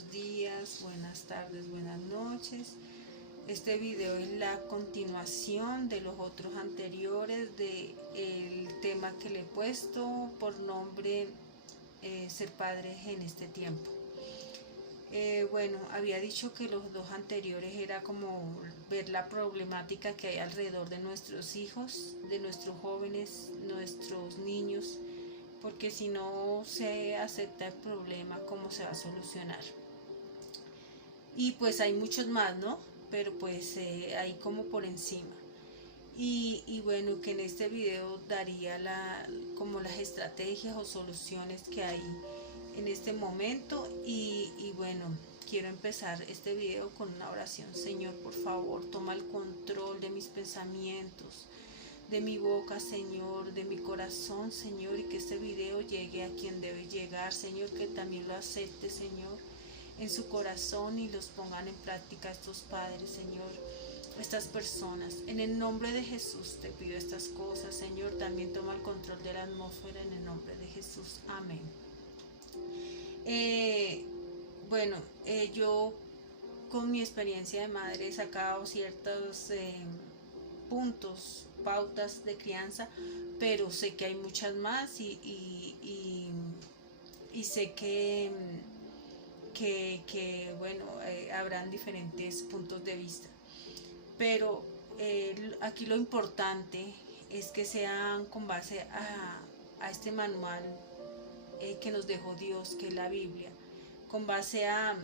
buenos días, buenas tardes, buenas noches. Este video es la continuación de los otros anteriores del tema que le he puesto por nombre ser padres en este tiempo. Bueno, había dicho que los dos anteriores era como ver la problemática que hay alrededor de nuestros hijos, de nuestros jóvenes, nuestros niños, porque si no se acepta el problema, ¿cómo se va a solucionar? Y pues hay muchos más, ¿no? Pero pues hay como por encima. Y bueno, que en este video daría como las estrategias o soluciones que hay en este momento. Y bueno, quiero empezar este video con una oración. Señor, por favor, toma el control de mis pensamientos, de mi boca, Señor, de mi corazón, Señor, y que este video llegue a quien debe llegar, Señor, que también lo acepte, Señor, en su corazón y los pongan en práctica estos padres, Señor, estas personas. En el nombre de Jesús te pido estas cosas, Señor. También toma el control de la atmósfera en el nombre de Jesús. Amén. Bueno, yo con mi experiencia de madre he sacado ciertos puntos, pautas de crianza, pero sé que hay muchas más y sé que bueno, habrán diferentes puntos de vista, pero aquí lo importante es que sean con base a este manual que nos dejó Dios, que es la Biblia, con base a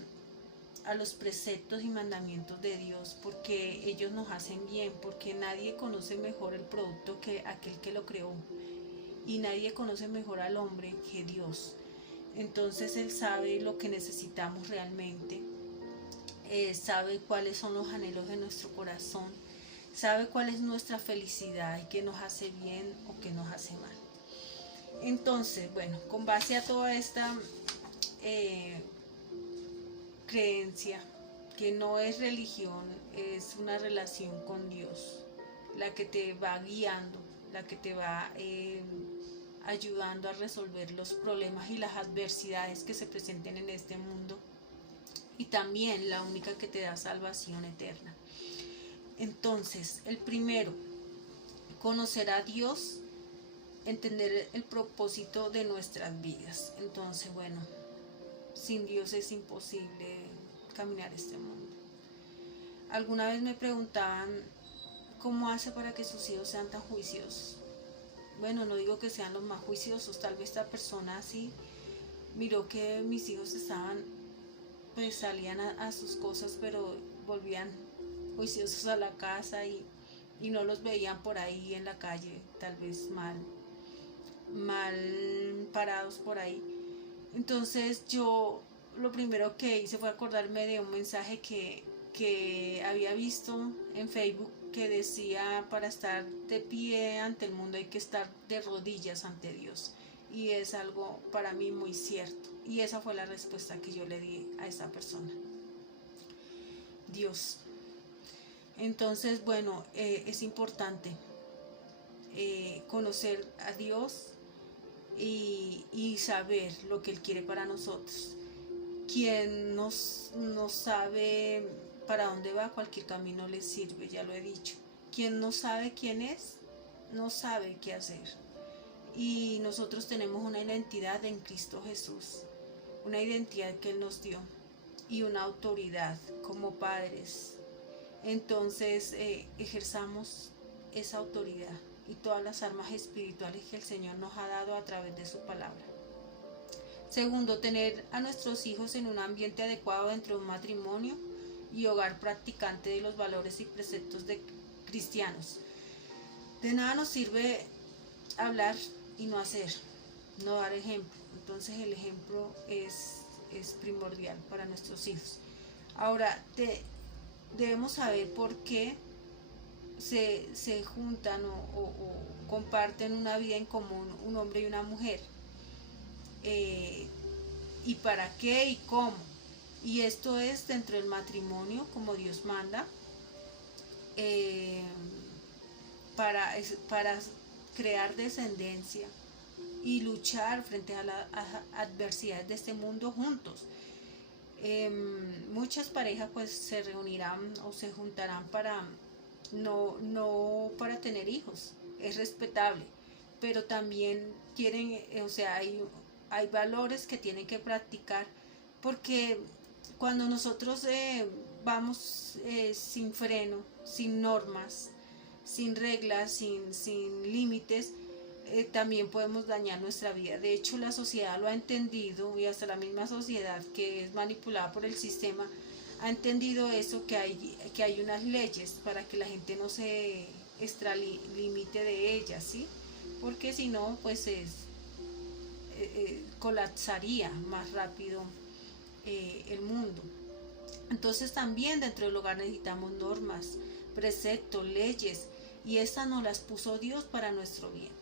los preceptos y mandamientos de Dios, porque ellos nos hacen bien, porque nadie conoce mejor el producto que aquel que lo creó, y nadie conoce mejor al hombre que Dios. Entonces Él sabe lo que necesitamos realmente, sabe cuáles son los anhelos de nuestro corazón, sabe cuál es nuestra felicidad y qué nos hace bien o qué nos hace mal. Entonces, bueno, con base a toda esta creencia, que no es religión, es una relación con Dios, la que te va guiando, la que te va ayudando a resolver los problemas y las adversidades que se presenten en este mundo, y también la única que te da salvación eterna. Entonces, el primero, conocer a Dios, entender el propósito de nuestras vidas. Entonces, bueno, sin Dios es imposible caminar este mundo. Alguna vez me preguntaban cómo hace para que sus hijos sean tan juiciosos. Bueno, no digo que sean los más juiciosos, tal vez esta persona así miró que mis hijos estaban, pues salían a sus cosas, pero volvían juiciosos a la casa y no los veían por ahí en la calle, tal vez mal parados por ahí. Entonces yo lo primero que hice fue acordarme de un mensaje que había visto en Facebook que decía: para estar de pie ante el mundo hay que estar de rodillas ante Dios. Y es algo para mí muy cierto. Y esa fue la respuesta que yo le di a esa persona: Dios. Entonces, bueno, es importante conocer a Dios y saber lo que Él quiere para nosotros. Quien no sabe para dónde va, cualquier camino le sirve, ya lo he dicho. Quien no sabe quién es, no sabe qué hacer. Y nosotros tenemos una identidad en Cristo Jesús, una identidad que Él nos dio y una autoridad como padres. Entonces ejerzamos esa autoridad y todas las armas espirituales que el Señor nos ha dado a través de su palabra. Segundo, tener a nuestros hijos en un ambiente adecuado dentro de un matrimonio y hogar practicante de los valores y preceptos de cristianos. De nada nos sirve hablar y no hacer, no dar ejemplo. Entonces el ejemplo es primordial para nuestros hijos. Ahora, debemos saber por qué se juntan o comparten una vida en común un hombre y una mujer, y para qué y cómo. Y esto es dentro del matrimonio, como Dios manda, para crear descendencia y luchar frente a las adversidades de este mundo juntos. muchas parejas pues se reunirán o se juntarán para no para tener hijos, es respetable, pero también quieren, o sea, hay valores que tienen que practicar, porque cuando nosotros vamos sin freno, sin normas, sin reglas, sin límites, también podemos dañar nuestra vida. De hecho, la sociedad lo ha entendido, y hasta la misma sociedad que es manipulada por el sistema ha entendido eso, que hay unas leyes para que la gente no se extralimite de ellas, ¿sí? Porque si no, pues colapsaría más rápido el mundo. Entonces también dentro del hogar necesitamos normas, preceptos, leyes, y estas nos las puso Dios para nuestro bien.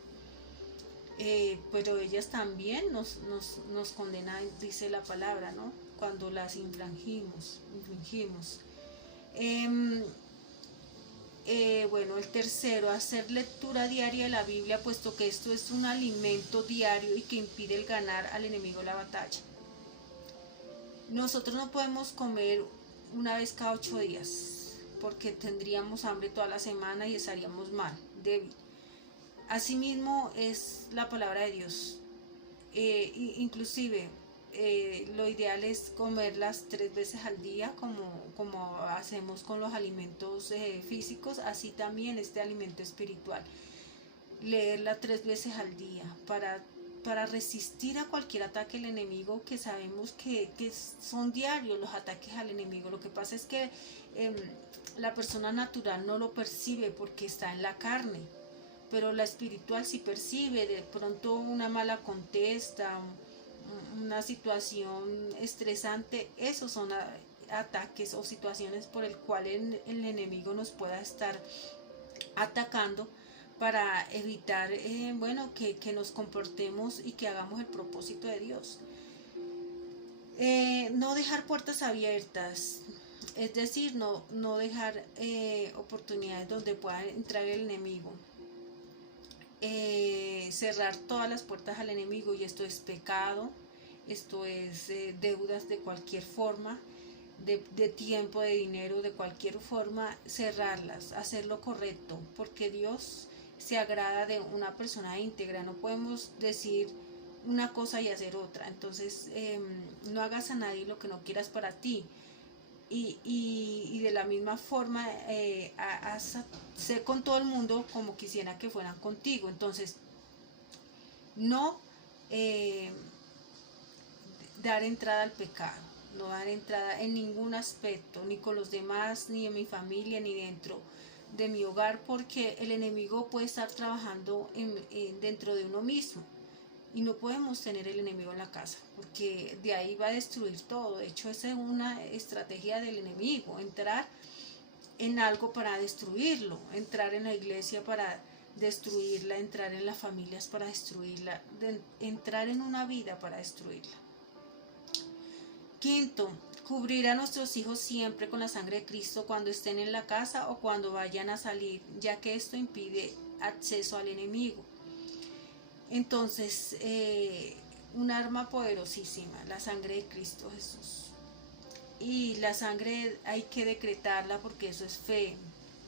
Pero ellas también nos condenan, dice la palabra, ¿no? Cuando las infringimos. Bueno, el tercero, hacer lectura diaria de la Biblia, puesto que esto es un alimento diario y que impide el ganar al enemigo la batalla. Nosotros no podemos comer una vez cada 8 días, porque tendríamos hambre toda la semana y estaríamos mal, débil. Asimismo es la palabra de Dios. Inclusive lo ideal es comerlas 3 veces al día, como hacemos con los alimentos físicos, así también este alimento espiritual. Leerla 3 veces al día para resistir a cualquier ataque del enemigo, que sabemos que son diarios los ataques al enemigo. Lo que pasa es que la persona natural no lo percibe porque está en la carne, pero la espiritual sí percibe de pronto una mala contesta, una situación estresante. Esos son ataques o situaciones por el cual el enemigo nos pueda estar atacando, para evitar que nos comportemos y que hagamos el propósito de Dios. No dejar puertas abiertas, es decir, no dejar oportunidades donde pueda entrar el enemigo. Cerrar todas las puertas al enemigo, y esto es pecado, esto es deudas de cualquier forma, de tiempo, de dinero, de cualquier forma, cerrarlas, hacer lo correcto, porque Dios se agrada de una persona íntegra. No podemos decir una cosa y hacer otra. Entonces no hagas a nadie lo que no quieras para ti, y de la misma forma sé con todo el mundo como quisiera que fueran contigo. Entonces no dar entrada al pecado, no dar entrada en ningún aspecto, ni con los demás, ni en mi familia, ni dentro de mi hogar, porque el enemigo puede estar trabajando dentro de uno mismo, y no podemos tener el enemigo en la casa, porque de ahí va a destruir todo. De hecho, esa es una estrategia del enemigo: entrar en algo para destruirlo, entrar en la iglesia para destruirla, entrar en las familias para destruirla, entrar en una vida para destruirla. Quinto, cubrir a nuestros hijos siempre con la sangre de Cristo cuando estén en la casa o cuando vayan a salir, ya que esto impide acceso al enemigo. Entonces, un arma poderosísima, la sangre de Cristo Jesús. Y la sangre hay que decretarla, porque eso es fe.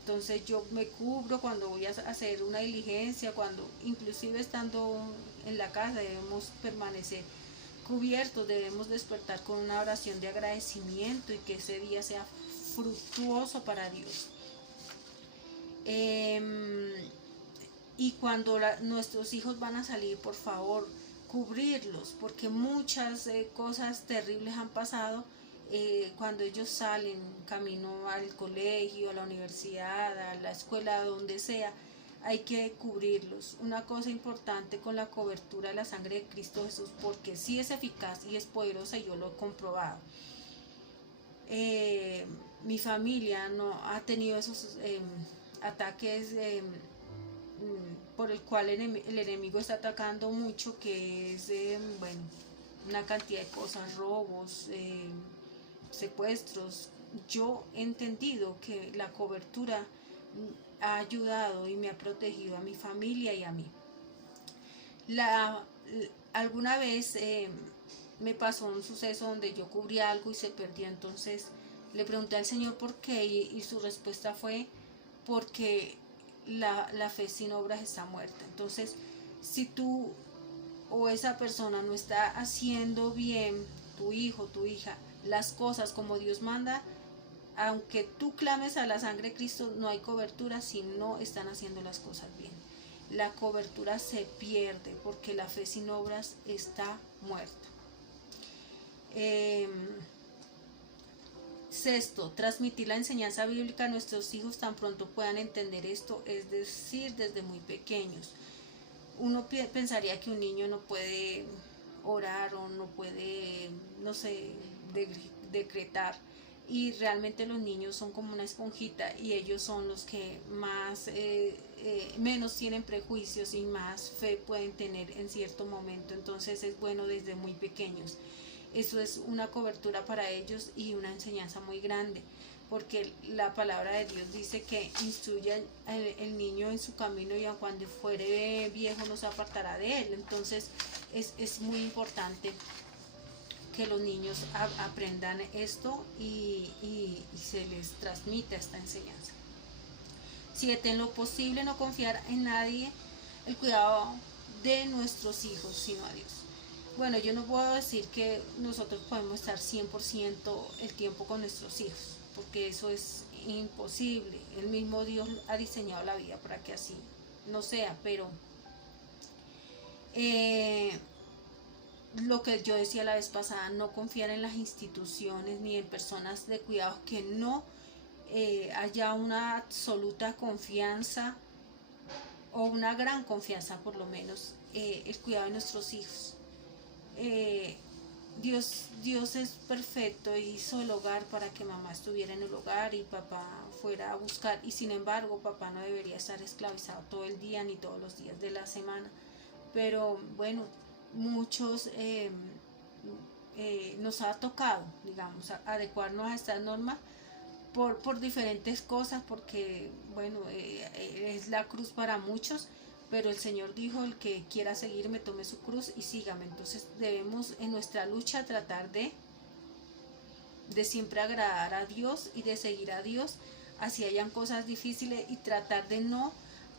Entonces yo me cubro cuando voy a hacer una diligencia, cuando inclusive estando en la casa debemos permanecer cubiertos, debemos despertar con una oración de agradecimiento, y que ese día sea fructuoso para Dios. Y cuando nuestros hijos van a salir, por favor, cubrirlos, porque muchas cosas terribles han pasado cuando ellos salen camino al colegio, a la universidad, a la escuela, donde sea. Hay que cubrirlos. Una cosa importante con la cobertura de la sangre de Cristo Jesús, porque sí es eficaz y es poderosa, y yo lo he comprobado. Mi familia no ha tenido esos ataques por el cual el enemigo está atacando mucho, que es una cantidad de cosas, robos, secuestros. Yo he entendido que la cobertura ha ayudado y me ha protegido a mi familia y a mí. Alguna vez me pasó un suceso donde yo cubrí algo y se perdió. Entonces le pregunté al Señor por qué y su respuesta fue porque la fe sin obras está muerta. Entonces, si tú o esa persona no está haciendo bien, tu hijo, tu hija, las cosas como Dios manda, aunque tú clames a la sangre de Cristo, no hay cobertura si no están haciendo las cosas bien. La cobertura se pierde porque la fe sin obras está muerta. Sexto, transmitir la enseñanza bíblica a nuestros hijos tan pronto puedan entender esto, es decir, desde muy pequeños. Uno pensaría que un niño no puede orar o no puede, no sé, decretar, y realmente los niños son como una esponjita y ellos son los que más menos tienen prejuicios y más fe pueden tener en cierto momento. Entonces es bueno desde muy pequeños. Eso es una cobertura para ellos y una enseñanza muy grande, porque la palabra de Dios dice que instruye el niño en su camino y aun cuando fuere viejo no se apartará de él. Entonces es muy importante que los niños aprendan esto y se les transmita esta enseñanza. 7. En lo posible no confiar en nadie el cuidado de nuestros hijos, sino a Dios. Bueno, yo no puedo decir que nosotros podemos estar 100% el tiempo con nuestros hijos, porque eso es imposible. El mismo Dios ha diseñado la vida para que así no sea, pero lo que yo decía la vez pasada, no confiar en las instituciones ni en personas de cuidados que no haya una absoluta confianza o una gran confianza, por lo menos, el cuidado de nuestros hijos. Dios es perfecto, hizo el hogar para que mamá estuviera en el hogar y papá fuera a buscar, y sin embargo papá no debería estar esclavizado todo el día ni todos los días de la semana. Pero bueno, muchos nos ha tocado, digamos, adecuarnos a estas normas por diferentes cosas, porque bueno, es la cruz para muchos, pero el Señor dijo: el que quiera seguirme, tome su cruz y sígame. Entonces debemos en nuestra lucha tratar de siempre agradar a Dios y de seguir a Dios, así hayan cosas difíciles, y tratar de no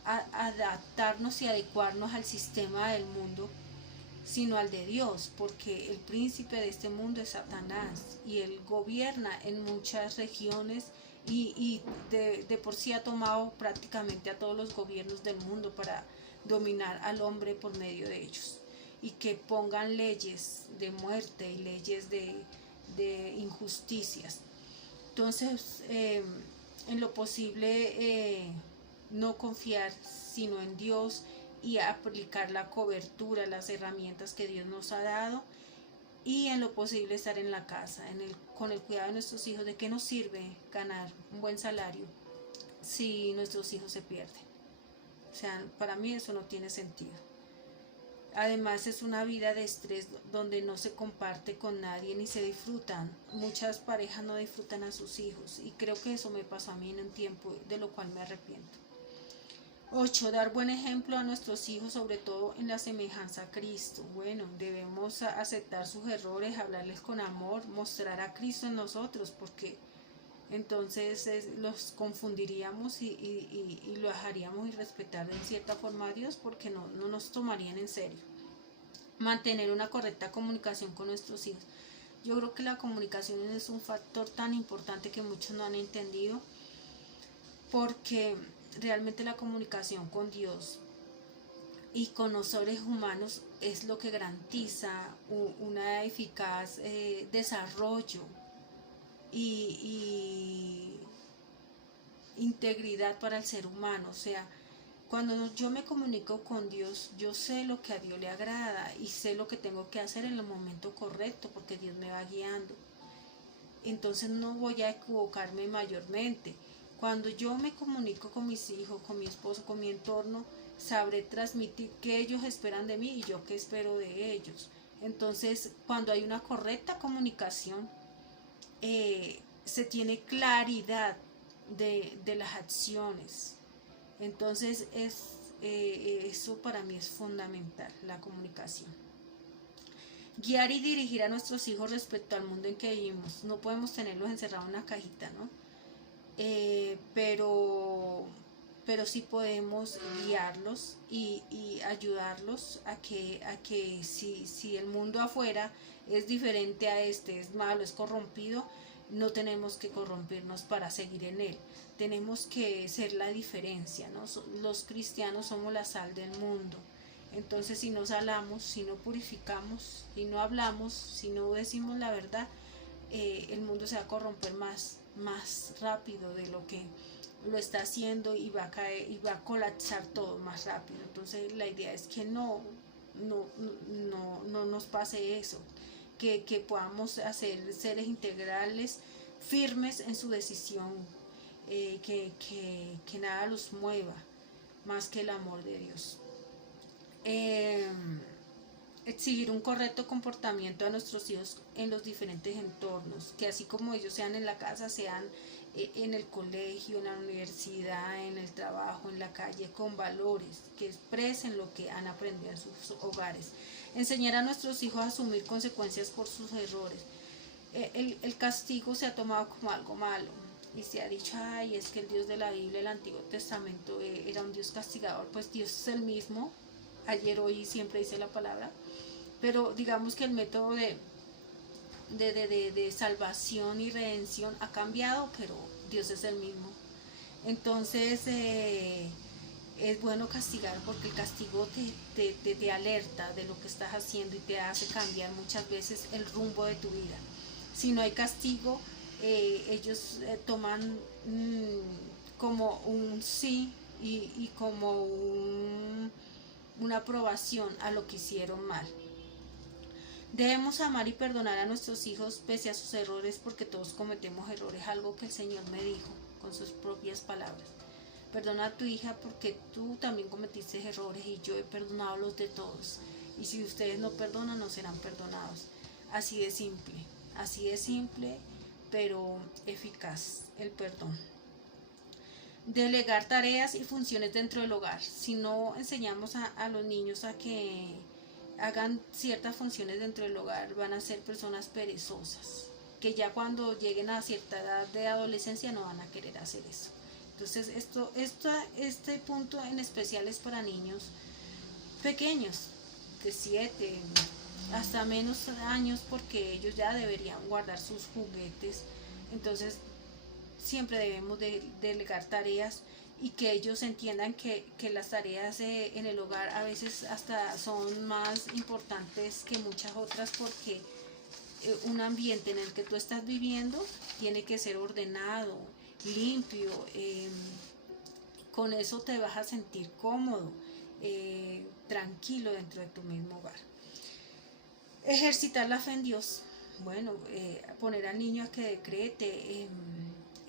adaptarnos y adecuarnos al sistema del mundo, sino al de Dios, porque el príncipe de este mundo es Satanás y él gobierna en muchas regiones y de por sí ha tomado prácticamente a todos los gobiernos del mundo para dominar al hombre por medio de ellos, y que pongan leyes de muerte y leyes de injusticias. Entonces, en lo posible, no confiar sino en Dios y aplicar la cobertura, las herramientas que Dios nos ha dado, y en lo posible estar en la casa, con el cuidado de nuestros hijos. ¿De qué nos sirve ganar un buen salario si nuestros hijos se pierden? O sea, para mí eso no tiene sentido. Además es una vida de estrés donde no se comparte con nadie ni se disfrutan. Muchas parejas no disfrutan a sus hijos, y creo que eso me pasó a mí en un tiempo, de lo cual me arrepiento. 8. Dar buen ejemplo a nuestros hijos, sobre todo en la semejanza a Cristo. Bueno, debemos aceptar sus errores, hablarles con amor, mostrar a Cristo en nosotros, porque entonces los confundiríamos y lo dejaríamos irrespetar en cierta forma a Dios, porque no nos tomarían en serio. Mantener una correcta comunicación con nuestros hijos. Yo creo que la comunicación es un factor tan importante que muchos no han entendido, porque realmente la comunicación con Dios y con los seres humanos es lo que garantiza una eficaz desarrollo y integridad para el ser humano. O sea, cuando yo me comunico con Dios, yo sé lo que a Dios le agrada y sé lo que tengo que hacer en el momento correcto, porque Dios me va guiando. Entonces no voy a equivocarme mayormente. Cuando yo me comunico con mis hijos, con mi esposo, con mi entorno, sabré transmitir qué ellos esperan de mí y yo qué espero de ellos. Entonces, cuando hay una correcta comunicación, se tiene claridad de las acciones. Entonces, eso para mí es fundamental, la comunicación. Guiar y dirigir a nuestros hijos respecto al mundo en que vivimos. No podemos tenerlos encerrados en una cajita, ¿no? Pero sí podemos guiarlos y ayudarlos a que si el mundo afuera es diferente a este, es malo, es corrompido, no tenemos que corrompernos para seguir en él. Tenemos que ser la diferencia, ¿no? Los cristianos somos la sal del mundo. Entonces, si no salamos, si no purificamos, si no hablamos, si no decimos la verdad, el mundo se va a corromper más rápido de lo que lo está haciendo y va a caer y va a colapsar todo más rápido. Entonces la idea es que no nos pase eso, que podamos hacer seres integrales, firmes en su decisión, que nada los mueva más que el amor de Dios. Exigir un correcto comportamiento a nuestros hijos en los diferentes entornos, que así como ellos sean en la casa, sean en el colegio, en la universidad, en el trabajo, en la calle, con valores, que expresen lo que han aprendido en sus hogares. Enseñar a nuestros hijos a asumir consecuencias por sus errores. El castigo se ha tomado como algo malo y se ha dicho, ay, es que el Dios de la Biblia, el Antiguo Testamento, era un Dios castigador. Pues Dios es el mismo, ayer, hoy y siempre, dice la palabra, pero digamos que el método de salvación y redención ha cambiado, pero Dios es el mismo. Entonces es bueno castigar, porque el castigo te alerta de lo que estás haciendo y te hace cambiar muchas veces el rumbo de tu vida. Si no hay castigo, ellos toman como un sí y como una aprobación a lo que hicieron mal. Debemos amar y perdonar a nuestros hijos pese a sus errores, porque todos cometemos errores, algo que el Señor me dijo con sus propias palabras. Perdona a tu hija porque tú también cometiste errores y yo he perdonado los de todos. Y si ustedes no perdonan, no serán perdonados. Así de simple, pero eficaz el perdón. Delegar tareas y funciones dentro del hogar. Si no enseñamos a los niños a que hagan ciertas funciones dentro del hogar, van a ser personas perezosas, que ya cuando lleguen a cierta edad de adolescencia no van a querer hacer eso. Entonces este punto en especial es para niños pequeños, de 7 hasta menos años, porque ellos ya deberían guardar sus juguetes. Entonces siempre debemos de delegar tareas y que ellos entiendan que las tareas en el hogar a veces hasta son más importantes que muchas otras, porque un ambiente en el que tú estás viviendo tiene que ser ordenado, limpio, con eso te vas a sentir cómodo, tranquilo dentro de tu mismo hogar. Ejercitar la fe en Dios. Bueno, poner al niño a que decrete,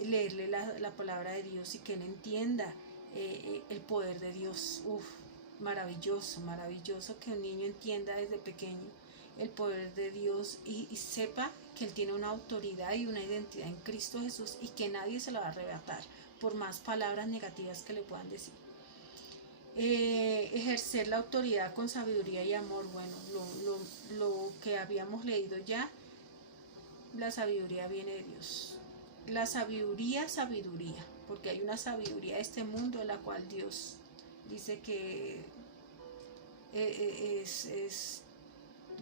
leerle la palabra de Dios y que él entienda el poder de Dios. Maravilloso que un niño entienda desde pequeño el poder de Dios y sepa que él tiene una autoridad y una identidad en Cristo Jesús y que nadie se la va a arrebatar por más palabras negativas que le puedan decir. Ejercer la autoridad con sabiduría y amor. Bueno, lo que habíamos leído ya, la sabiduría viene de Dios. La sabiduría, porque hay una sabiduría de este mundo en la cual Dios dice que es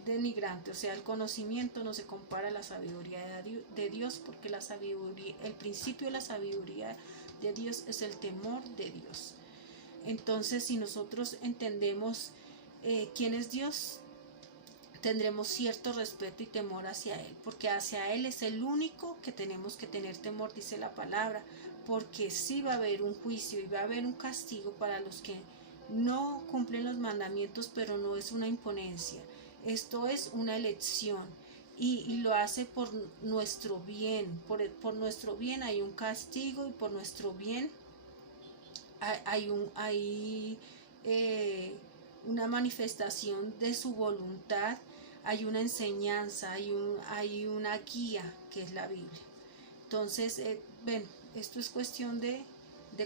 denigrante, o sea, el conocimiento no se compara a la sabiduría de Dios, porque la sabiduría, el principio de la sabiduría de Dios es el temor de Dios. Entonces, si nosotros entendemos quién es Dios, tendremos cierto respeto y temor hacia Él, porque hacia Él es el único que tenemos que tener temor, dice la palabra, porque sí va a haber un juicio y va a haber un castigo para los que no cumplen los mandamientos, pero no es una imponencia, esto es una elección y lo hace por nuestro bien, por nuestro bien hay un castigo y por nuestro bien hay una manifestación de su voluntad, hay una enseñanza, hay una guía que es la Biblia. Entonces, esto es cuestión de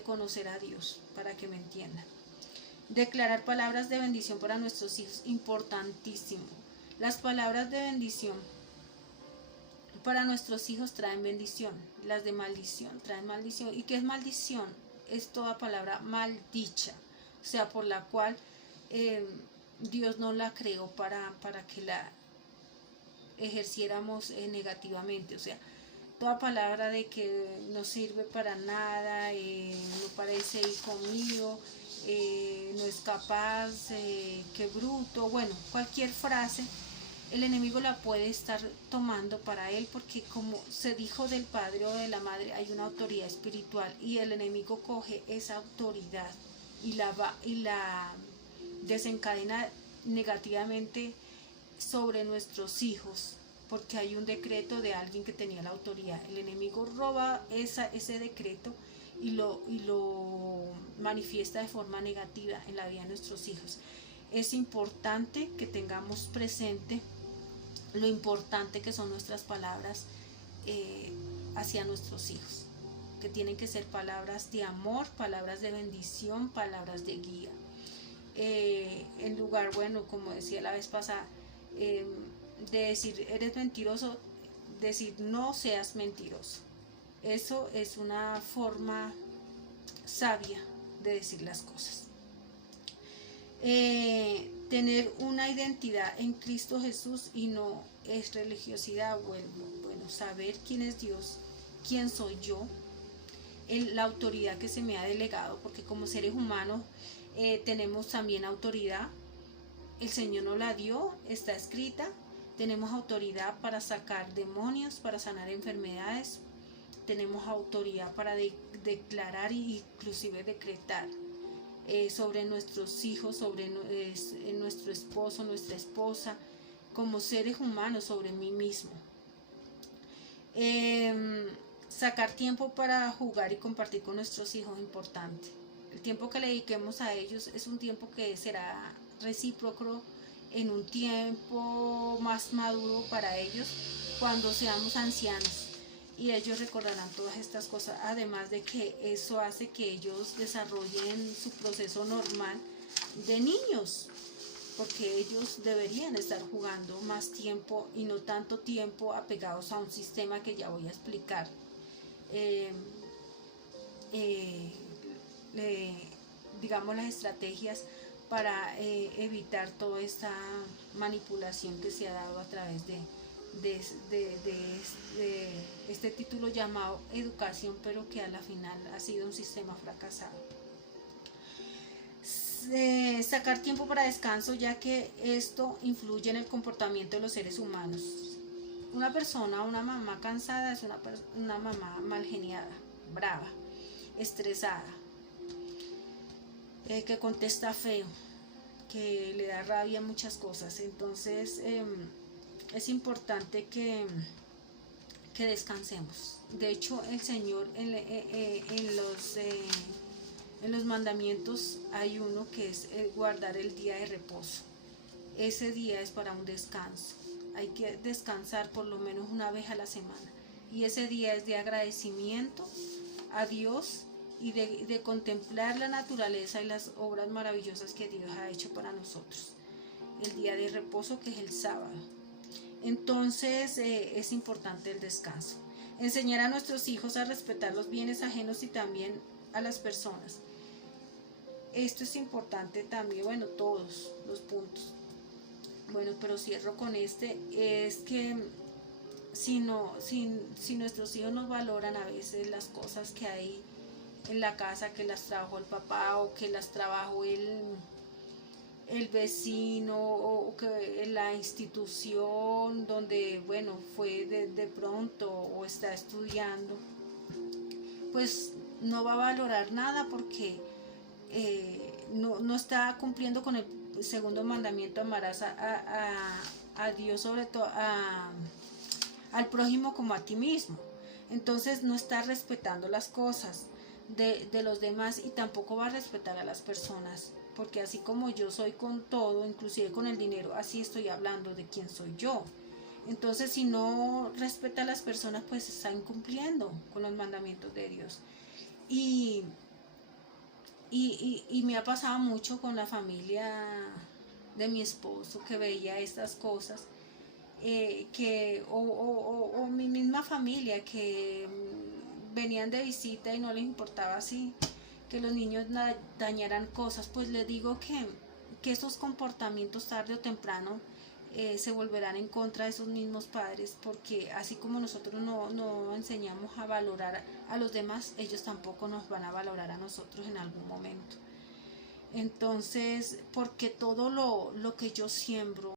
conocer a Dios, para que me entiendan. Declarar palabras de bendición para nuestros hijos, importantísimo. Las palabras de bendición para nuestros hijos traen bendición, las de maldición traen maldición. ¿Y qué es maldición? Es toda palabra maldicha, o sea, por la cual Dios no la creó para que la ejerciéramos negativamente, o sea, toda palabra de que no sirve para nada, no parece hijo mío, no es capaz, qué bruto, bueno, cualquier frase el enemigo la puede estar tomando para él, porque como se dijo del padre o de la madre, hay una autoridad espiritual y el enemigo coge esa autoridad y la desencadena negativamente sobre nuestros hijos, porque hay un decreto de alguien que tenía la autoridad. El enemigo roba ese decreto y lo manifiesta de forma negativa en la vida de nuestros hijos. Es importante que tengamos presente lo importante que son nuestras palabras hacia nuestros hijos, que tienen que ser palabras de amor, palabras de bendición, palabras de guía. En lugar, bueno, como decía la vez pasada, de decir eres mentiroso, decir no seas mentiroso. Eso es una forma sabia de decir las cosas. Tener una identidad en Cristo Jesús y no es religiosidad. Bueno, saber quién es Dios, quién soy yo, la autoridad que se me ha delegado, porque como seres humanos tenemos también autoridad. El Señor nos la dio, está escrita. Tenemos autoridad para sacar demonios, para sanar enfermedades. Tenemos autoridad para declarar e inclusive decretar sobre nuestros hijos, sobre nuestro esposo, nuestra esposa, como seres humanos, sobre mí mismo. Sacar tiempo para jugar y compartir con nuestros hijos es importante. El tiempo que le dediquemos a ellos es un tiempo que será recíproco en un tiempo más maduro para ellos cuando seamos ancianos. Y ellos recordarán todas estas cosas, además de que eso hace que ellos desarrollen su proceso normal de niños, porque ellos deberían estar jugando más tiempo y no tanto tiempo apegados a un sistema que ya voy a explicar. Digamos las estrategias para evitar toda esta manipulación que se ha dado a través de este título llamado educación, pero que a la final ha sido un sistema fracasado. Sacar tiempo para descanso, ya que esto influye en el comportamiento de los seres humanos. Una persona, una mamá cansada es una mamá mal geniada, brava, estresada, que contesta feo, que le da rabia en muchas cosas. Entonces es importante que descansemos. De hecho, el Señor en los mandamientos hay uno que es guardar el día de reposo. Ese día es para un descanso. Hay que descansar por lo menos una vez a la semana. Y ese día es de agradecimiento a Dios y de contemplar la naturaleza y las obras maravillosas que Dios ha hecho para nosotros. El día de reposo, que es el sábado. Entonces es importante el descanso. Enseñar a nuestros hijos a respetar los bienes ajenos y también a las personas. Esto es importante también, bueno, todos los puntos. Bueno, pero cierro con este, es que si nuestros hijos nos valoran a veces las cosas que hay en la casa, que las trabajó el papá o que las trabajó el vecino o que la institución donde, bueno, fue de pronto o está estudiando, pues no va a valorar nada porque no está cumpliendo con el segundo mandamiento: amarás a Dios, sobre todo al prójimo como a ti mismo. Entonces no está respetando las cosas de los demás y tampoco va a respetar a las personas, porque así como yo soy con todo, inclusive con el dinero, así estoy hablando de quién soy yo. Entonces, si no respeta a las personas, pues está incumpliendo con los mandamientos de Dios. Y me ha pasado mucho con la familia de mi esposo, que veía estas cosas o mi misma familia que venían de visita y no les importaba así que los niños dañaran cosas, pues les digo que esos comportamientos tarde o temprano se volverán en contra de esos mismos padres, porque así como nosotros no enseñamos a valorar a los demás, ellos tampoco nos van a valorar a nosotros en algún momento. Entonces, porque todo lo que yo siembro